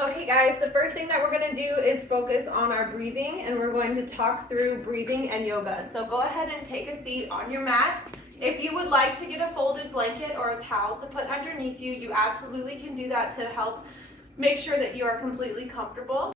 Okay guys, the first thing that we're going to do is focus on our breathing, and we're going to talk through breathing and yoga. So go ahead and take a seat on your mat. If you would like to get a folded blanket or a towel to put underneath you, you absolutely can do that to help make sure that you are completely comfortable.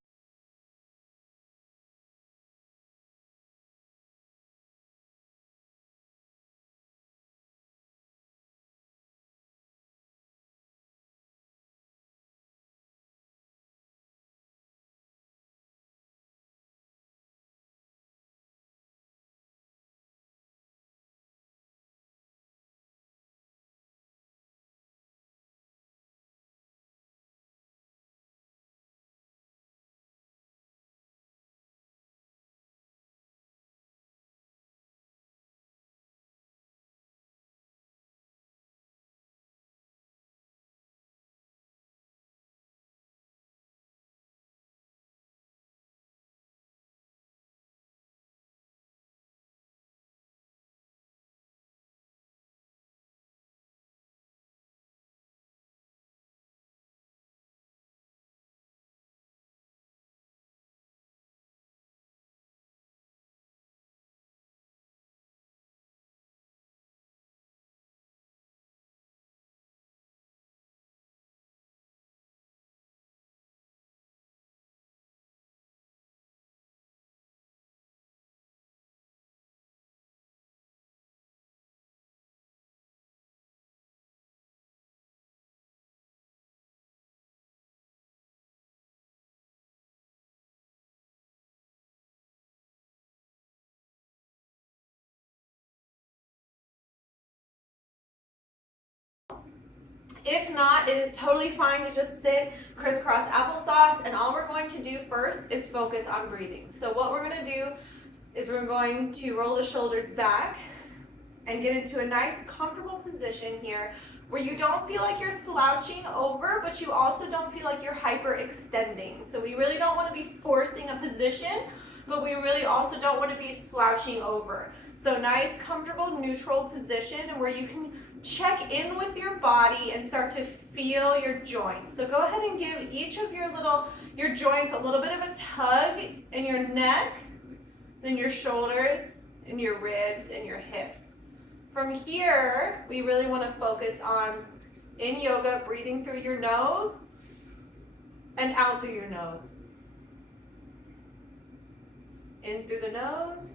If not, it is totally fine to just sit crisscross applesauce, and all we're going to do first is focus on breathing. So what we're going to do is we're going to roll the shoulders back and get into a nice comfortable position here where you don't feel like you're slouching over, but you also don't feel like you're hyperextending. So we really don't want to be forcing a position, but we really also don't want to be slouching over. So nice, comfortable, neutral position where you can check in with your body and start to feel your joints. So go ahead and give each of your joints a little bit of a tug in your neck, then your shoulders, and your ribs, and your hips. From here, we really want to focus on, in yoga, breathing through your nose and out through your nose. In through the nose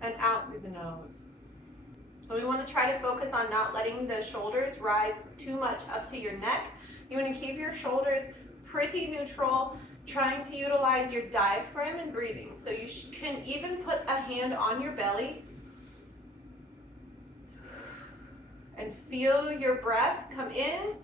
and out through the nose. So we want to try to focus on not letting the shoulders rise too much up to your neck. You want to keep your shoulders pretty neutral, trying to utilize your diaphragm in breathing. So you can even put a hand on your belly and feel your breath come in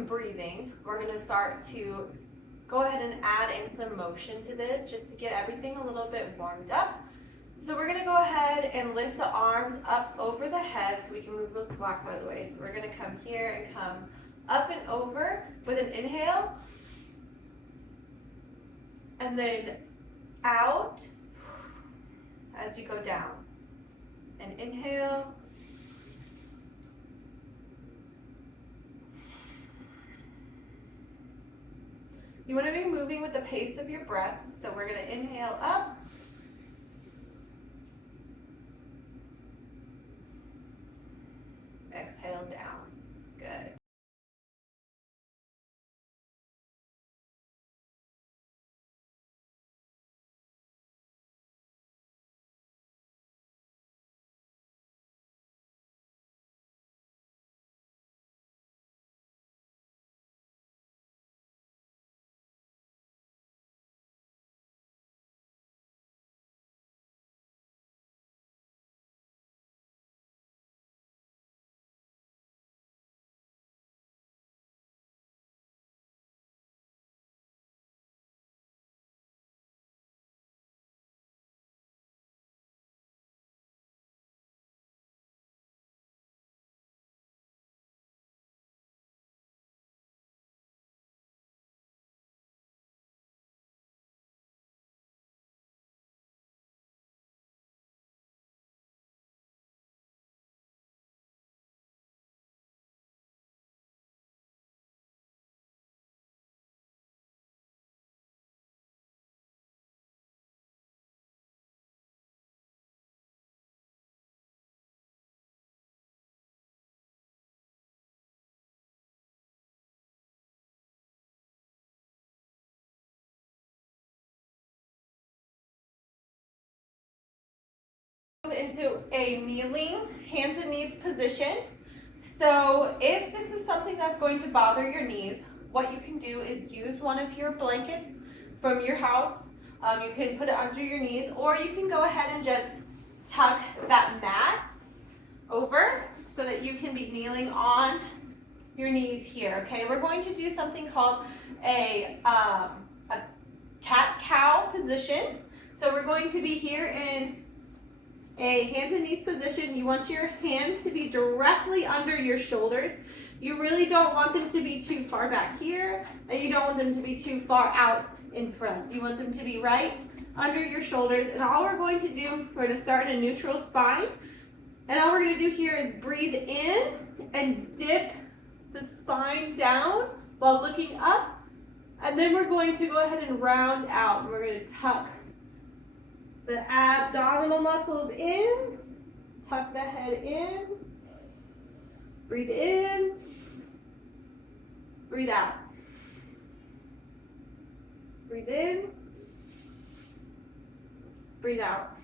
some breathing, we're going to start to go ahead and add in some motion to this just to get everything a little bit warmed up. So we're gonna go ahead and lift the arms up over the head so we can move those blocks out of the way. So we're gonna come here and come up and over with an inhale, and then out as you go down. And inhale, you want to be moving with the pace of your breath. So we're going to inhale up, exhale down. Good. Move into a kneeling, hands and knees position. So if this is something that's going to bother your knees, what you can do is use one of your blankets from your house. You can put it under your knees, or you can go ahead and just tuck that mat over so that you can be kneeling on your knees here. Okay, we're going to do something called a cat-cow position. So we're going to be here in a hands and knees position. You want your hands to be directly under your shoulders. You really don't want them to be too far back here, and you don't want them to be too far out in front. You want them to be right under your shoulders. And all we're going to do, we're going to start in a neutral spine. And all we're going to do here is breathe in and dip the spine down while looking up. And then we're going to go ahead and round out. And we're going to tuck the abdominal muscles in, tuck the head in, breathe in, breathe out. Breathe in, breathe out.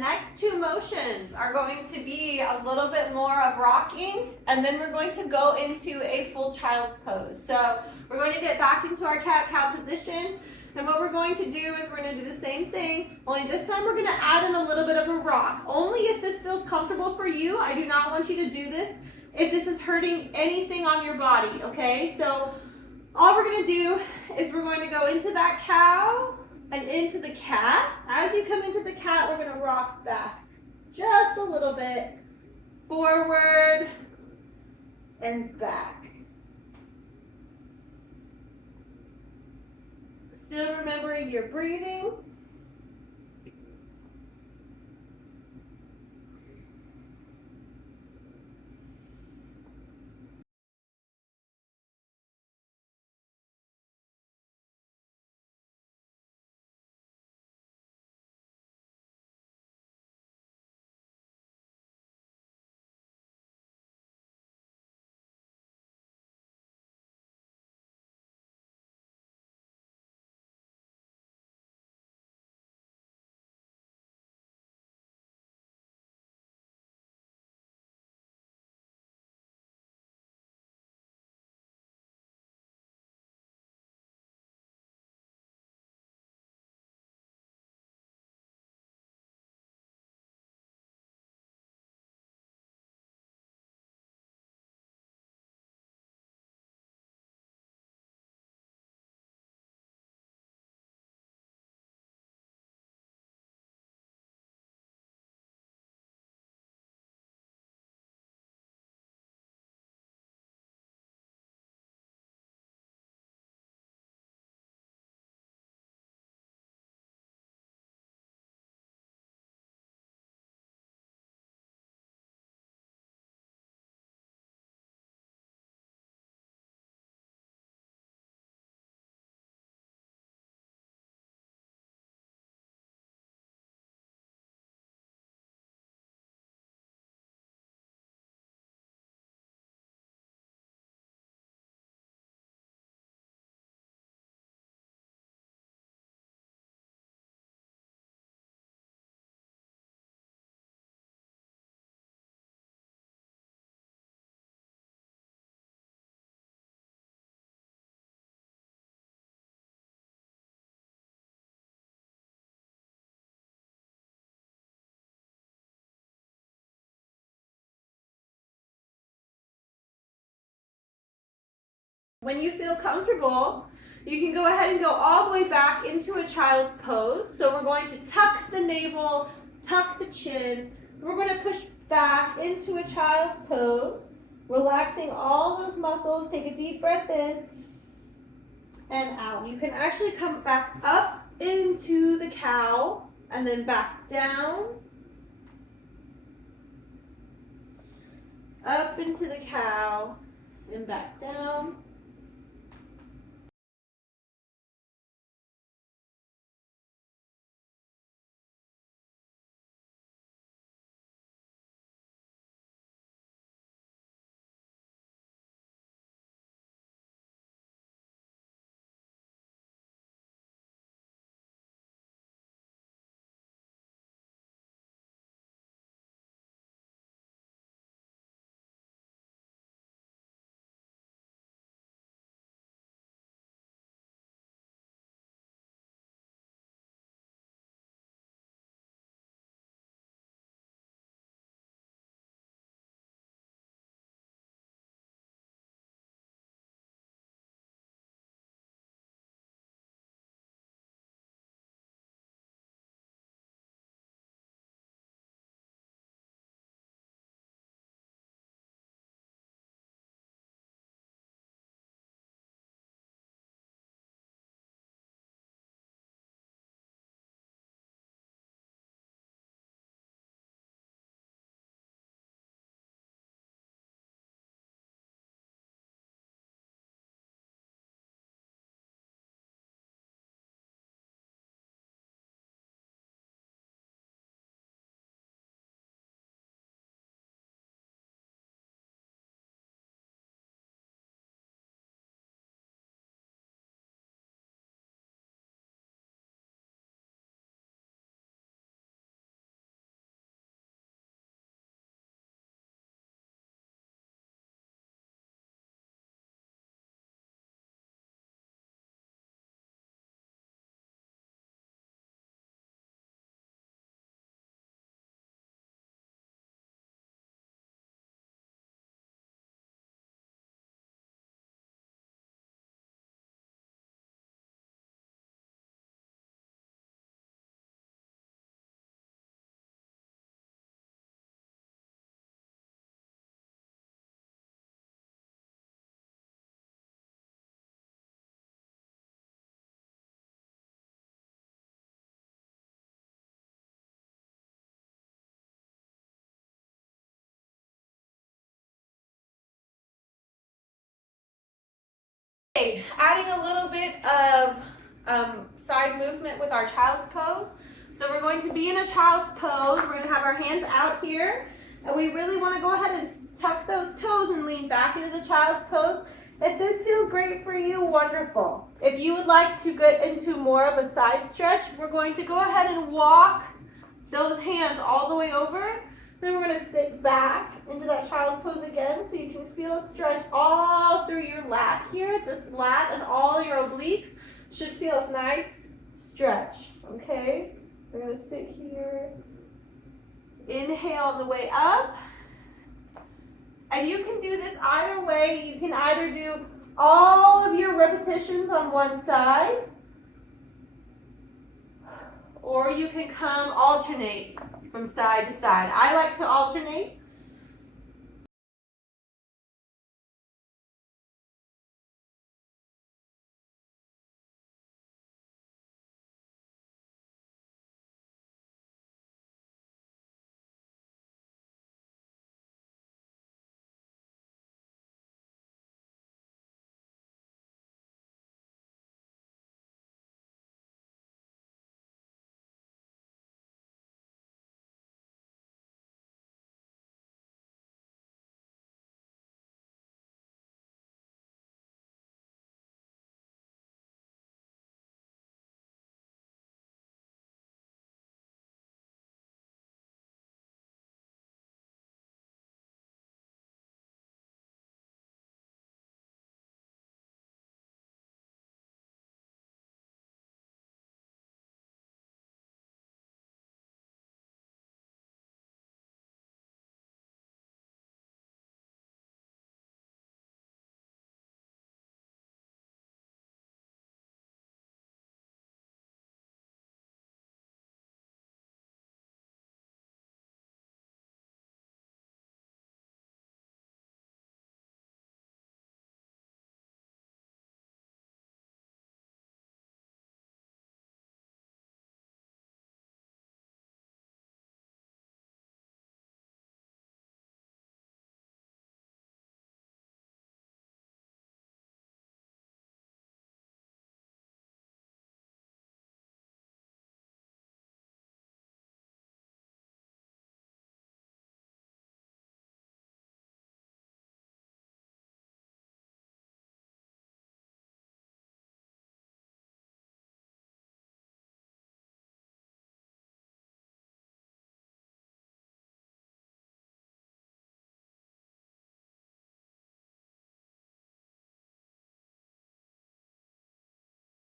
Next two motions are going to be a little bit more of rocking, and then we're going to go into a full child's pose. So we're going to get back into our cat-cow position, and what we're going to do is we're going to do the same thing, only this time we're going to add in a little bit of a rock. Only if this feels comfortable for you. I do not want you to do this if this is hurting anything on your body, okay? So all we're going to do is we're going to go into that cow and into the cat. As you come into the cat, we're going to rock back just a little bit, forward and back. Still remembering your breathing. When you feel comfortable, you can go ahead and go all the way back into a child's pose. So we're going to tuck the navel, tuck the chin. We're going to push back into a child's pose, relaxing all those muscles. Take a deep breath in and out. You can actually come back up into the cow and then back down, up into the cow and back down. Okay, adding a little bit of side movement with our child's pose. So we're going to be in a child's pose. We're going to have our hands out here, and we really want to go ahead and tuck those toes and lean back into the child's pose. If this feels great for you, wonderful. If you would like to get into more of a side stretch, we're going to go ahead and walk those hands all the way over. Then we're going to sit back into that child's pose again, so you can feel a stretch all through your lat here. This lat and all your obliques should feel a nice stretch, okay? We're going to sit here. Inhale on the way up. And you can do this either way. You can either do all of your repetitions on one side, or you can come alternate from side to side. I like to alternate.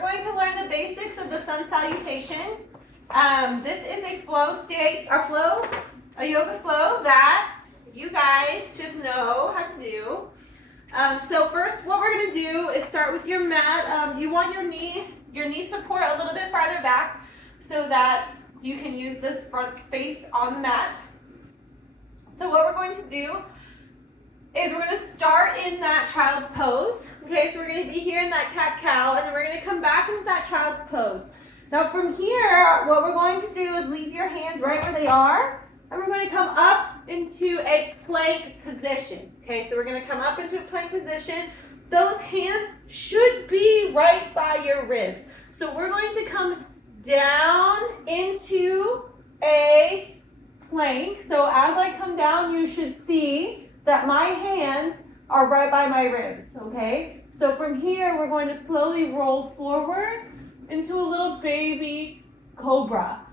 We're going to learn the basics of the sun salutation. This is a flow state, a yoga flow that you guys should know how to do. So first, what we're going to do is start with your mat. You want your knee support a little bit farther back so that you can use this front space on the mat. So what we're going to do is we're going to start in that child's pose. Okay, so we're going to be here in that cat-cow, and then we're going to come back into that child's pose. Now from here, what we're going to do is leave your hands right where they are, and we're going to come up into a plank position. Okay, so we're going to come up into a plank position. Those hands should be right by your ribs. So we're going to come down into a plank. So as I come down, you should see that my hands are right by my ribs, okay? So from here, we're going to slowly roll forward into a little baby cobra.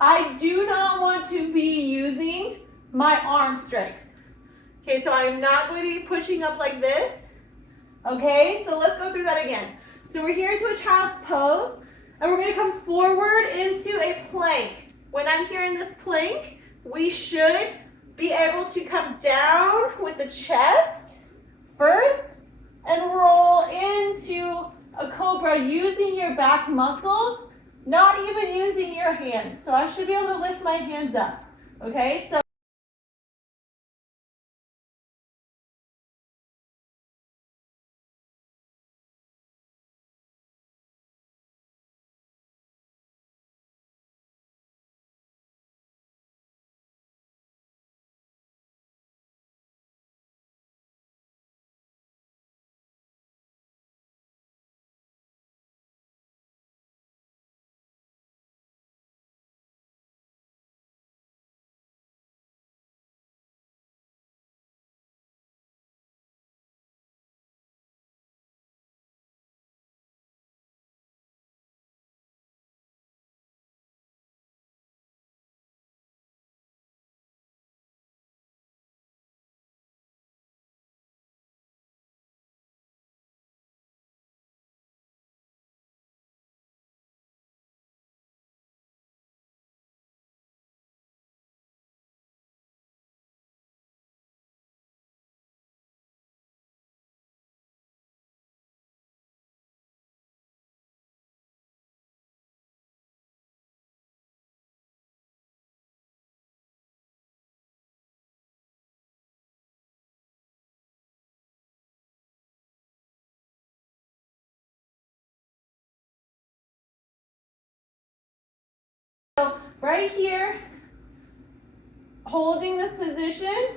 I do not want to be using my arm strength. Okay, so I'm not going to be pushing up like this. Okay, so let's go through that again. So we're here into a child's pose, and we're going to come forward into a plank. When I'm here in this plank, we should be able to come down with the chest first and roll into a cobra using your back muscles, not even using your hands. So I should be able to lift my hands up. Okay, so right here, holding this position,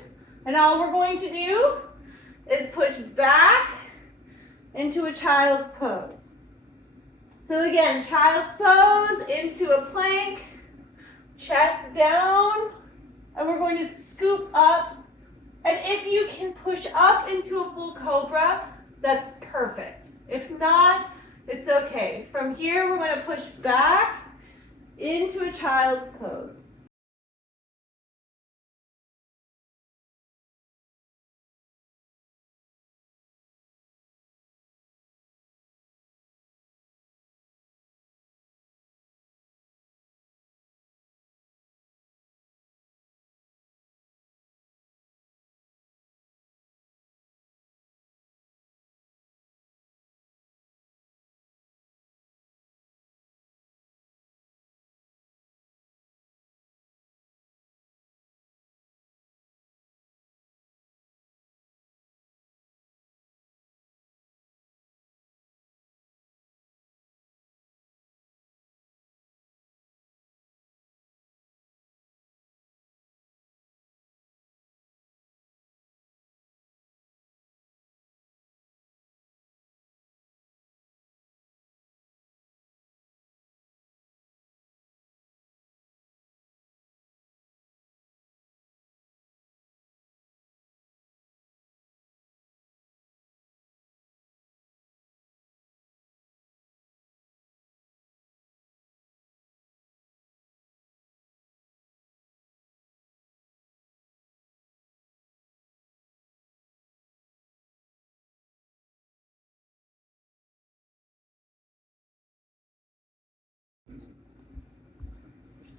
and all we're going to do is push back into a child's pose. So again, child's pose into a plank, chest down, and we're going to scoop up. And if you can push up into a full cobra, that's perfect. If not, it's okay. From here, we're going to push back into a child's pose.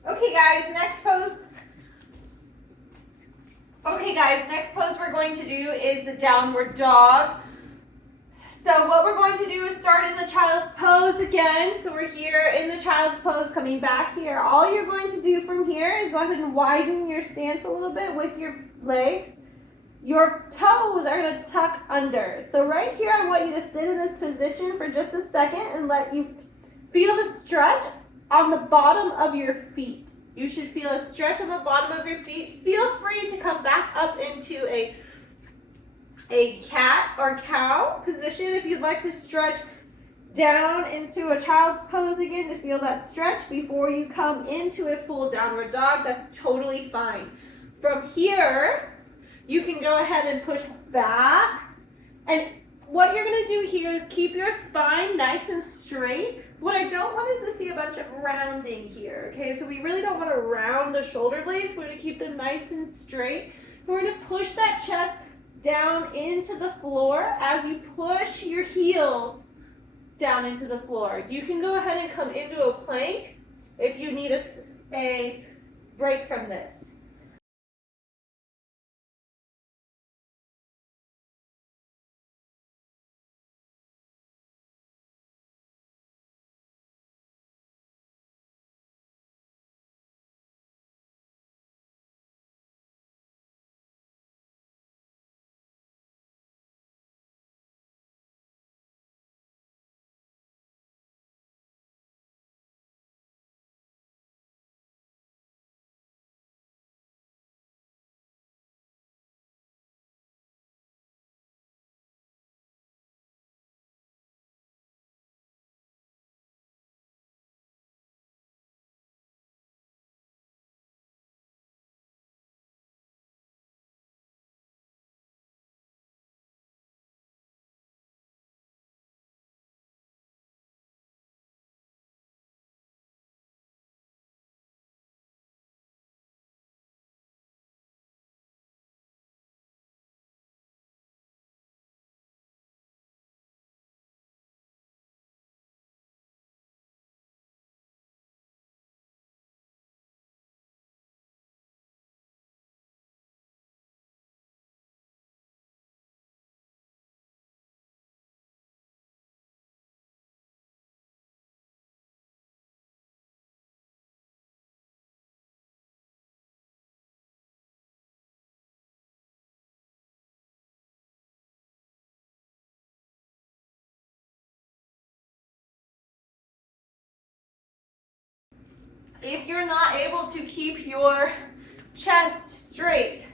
Okay guys, next pose. Next pose we're going to do is the downward dog. So what we're going to do is start in the child's pose again. So we're here in the child's pose, coming back here. All you're going to do from here is go ahead and widen your stance a little bit with your legs. Your toes are going to tuck under. So right here, I want you to sit in this position for just a second and let you feel the stretch on the bottom of your feet. You should feel a stretch on the bottom of your feet. Feel free to come back up into a cat or cow position if you'd like to stretch down into a child's pose again to feel that stretch before you come into a full downward dog. That's totally fine. From here, you can go ahead and push back. And what you're going to do here is keep your spine nice and straight. What I don't want is to see a bunch of rounding here, okay? So we really don't want to round the shoulder blades. We're going to keep them nice and straight. We're going to push that chest down into the floor as you push your heels down into the floor. You can go ahead and come into a plank if you need a break from this. If you're not able to keep your chest straight,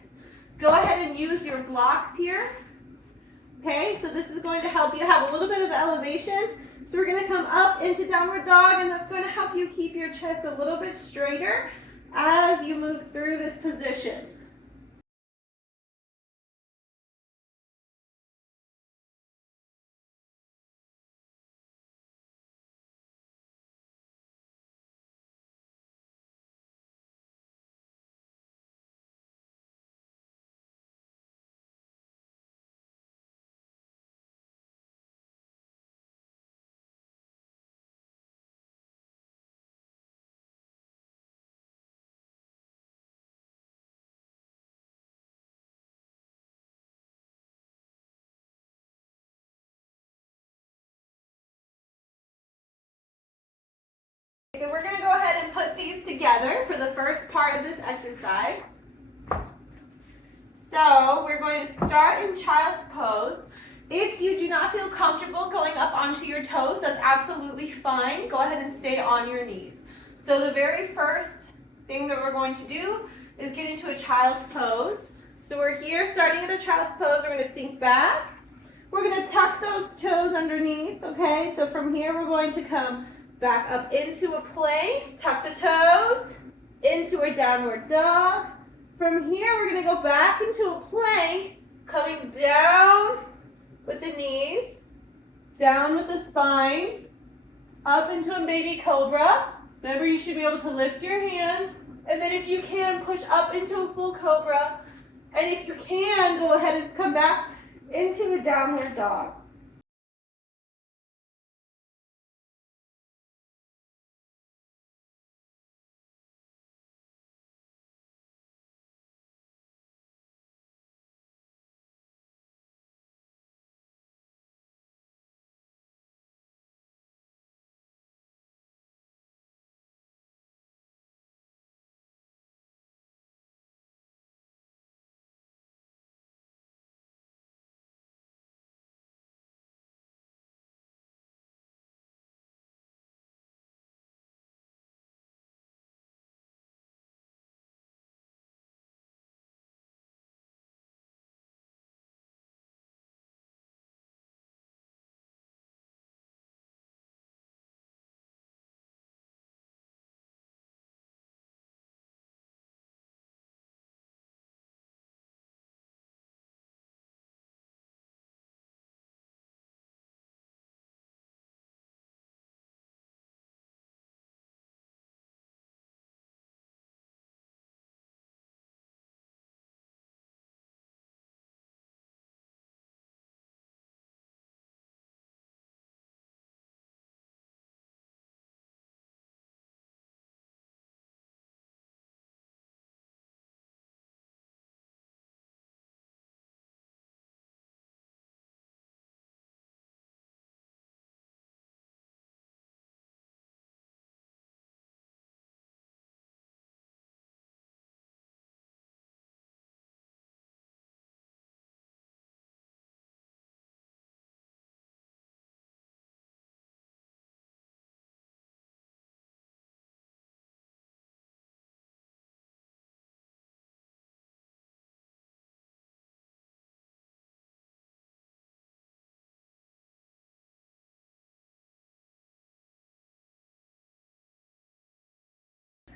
go ahead and use your blocks here. Okay, so this is going to help you have a little bit of elevation. So we're going to come up into downward dog, and that's going to help you keep your chest a little bit straighter as you move through this position. So we're going to go ahead and put these together for the first part of this exercise. So we're going to start in child's pose. If you do not feel comfortable going up onto your toes, that's absolutely fine. Go ahead and stay on your knees. So the very first thing that we're going to do is get into a child's pose. So we're here starting at a child's pose. We're going to sink back. We're going to tuck those toes underneath, okay? So from here we're going to come back up into a plank, tuck the toes, into a downward dog. From here we're going to go back into a plank, coming down with the knees, down with the spine, up into a baby cobra. Remember, you should be able to lift your hands, and then if you can, push up into a full cobra. And if you can, go ahead and come back into a downward dog.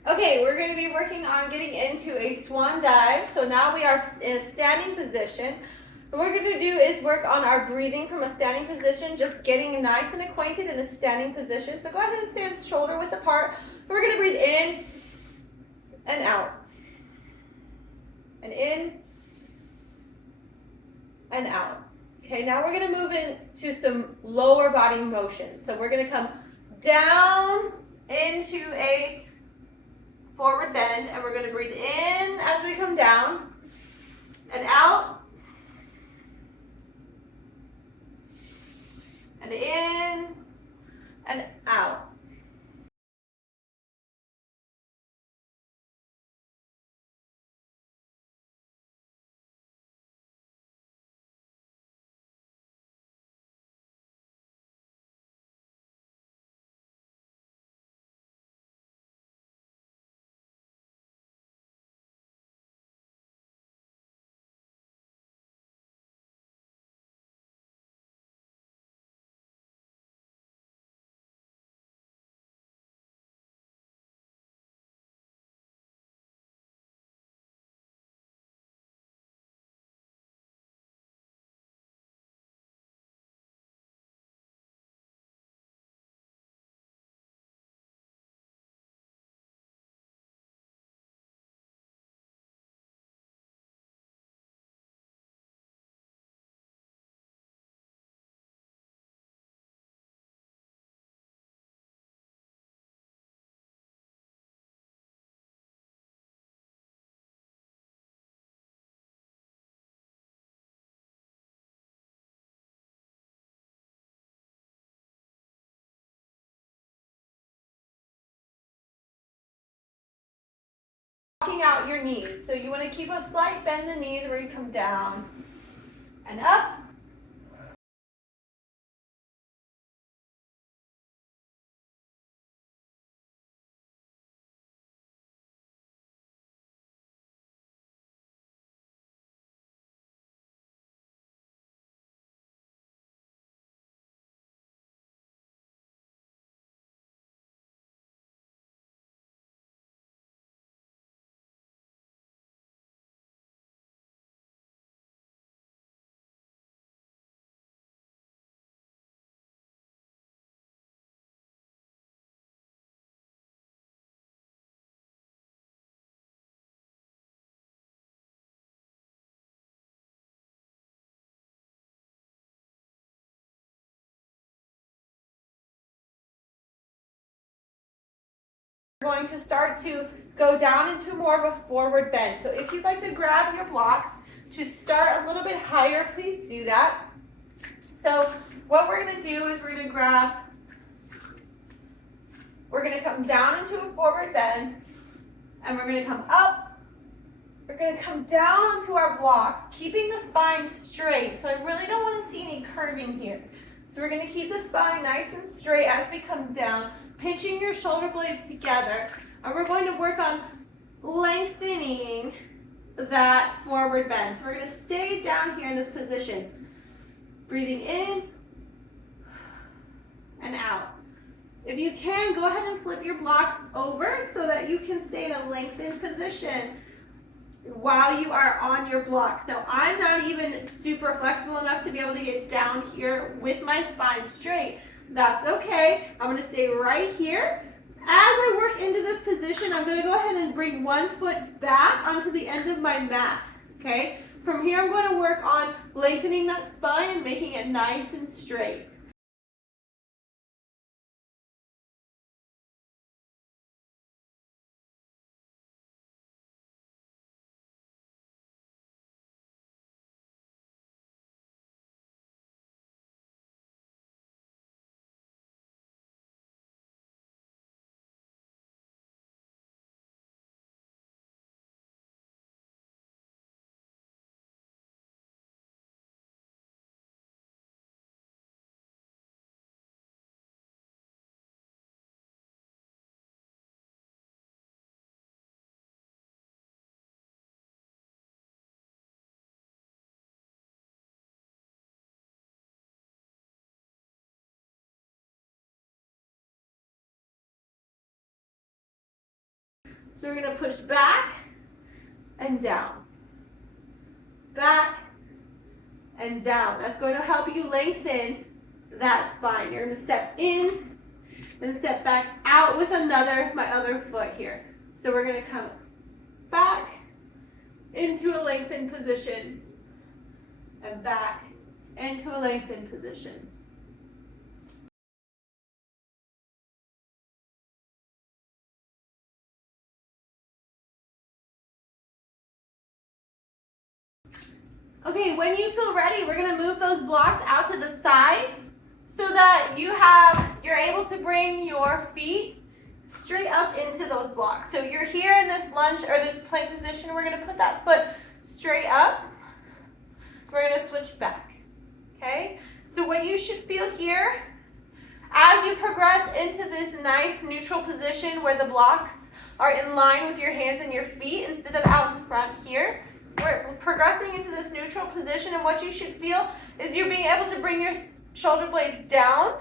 Okay, we're going to be working on getting into a swan dive. So now we are in a standing position. What we're going to do is work on our breathing from a standing position, just getting nice and acquainted in a standing position. So go ahead and stand shoulder width apart. We're going to breathe in and out. And in and out. Okay, now we're going to move into some lower body motion. So we're going to come down into a forward bend, and we're going to breathe in as we come down and out and in and out. Walking out your knees. So you want to keep a slight bend in the knees where you come down and up. We're going to start to go down into more of a forward bend. So if you'd like to grab your blocks to start a little bit higher, please do that. So what we're going to do is we're going to come down into a forward bend, and we're going to come up. We're going to come down onto our blocks, keeping the spine straight. So I really don't want to see any curving here. So we're going to keep the spine nice and straight as we come down, pinching your shoulder blades together. And we're going to work on lengthening that forward bend. So we're going to stay down here in this position. Breathing in and out. If you can, go ahead and flip your blocks over so that you can stay in a lengthened position while you are on your block. So I'm not even super flexible enough to be able to get down here with my spine straight. That's okay. I'm going to stay right here. As I work into this position, I'm going to go ahead and bring one foot back onto the end of my mat. Okay? From here, I'm going to work on lengthening that spine and making it nice and straight. So we're gonna push back and down. Back and down. That's going to help you lengthen that spine. You're gonna step in and step back out with my other foot here. So we're gonna come back into a lengthened position and back into a lengthened position. Okay, when you feel ready, we're gonna move those blocks out to the side so that you're able to bring your feet straight up into those blocks. So you're here in this lunge or this plank position. We're gonna put that foot straight up. We're gonna switch back, okay? So what you should feel here, as you progress into this nice neutral position where the blocks are in line with your hands and your feet instead of out in front here, we're progressing into this neutral position, and what you should feel is you being able to bring your shoulder blades down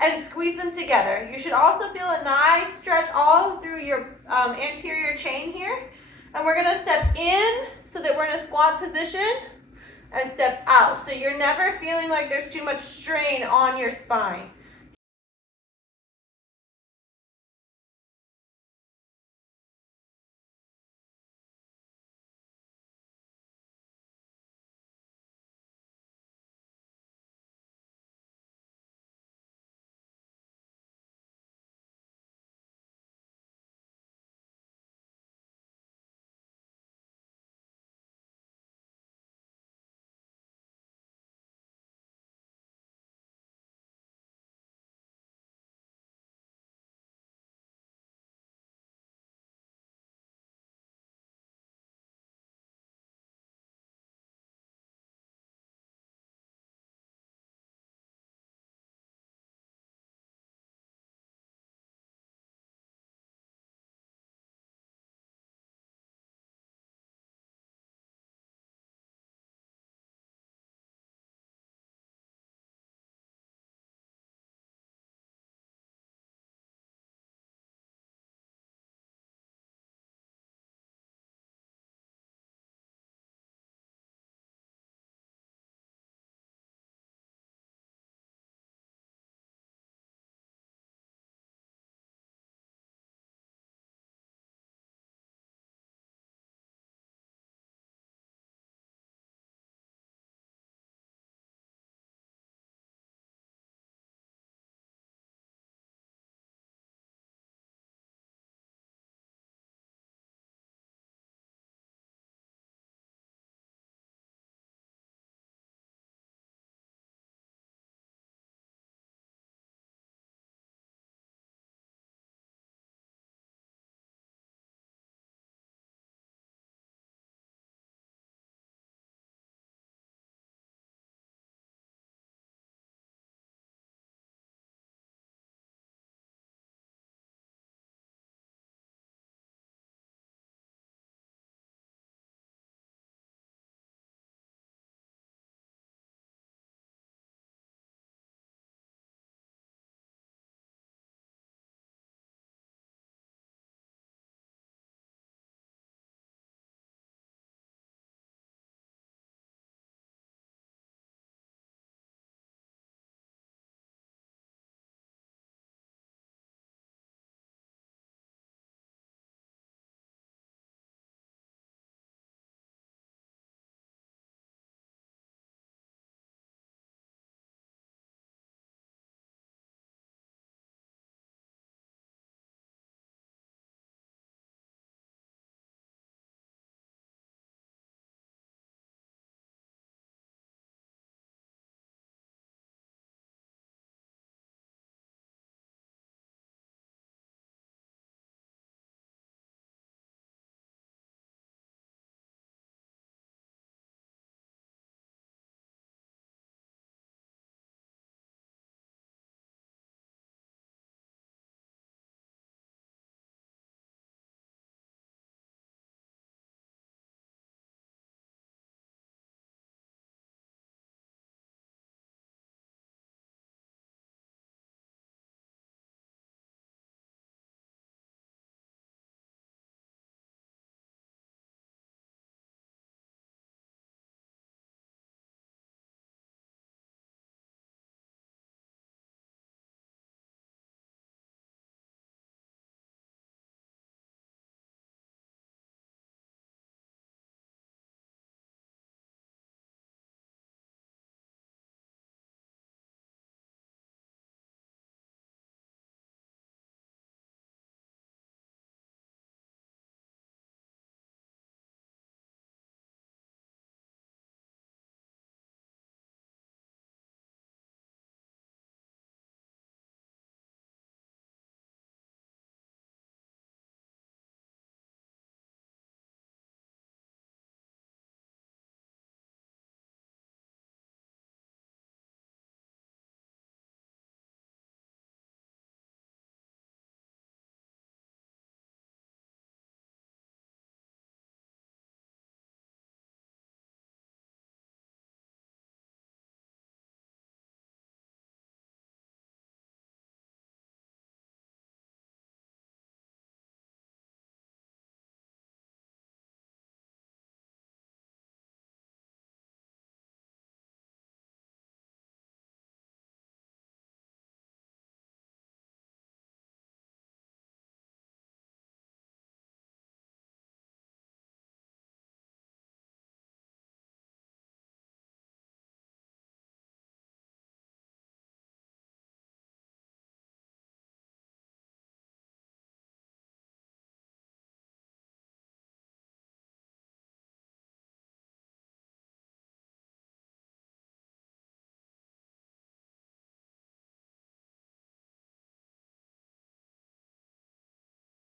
and squeeze them together. You should also feel a nice stretch all through your anterior chain here. And we're gonna step in so that we're in a squat position and step out. So you're never feeling like there's too much strain on your spine.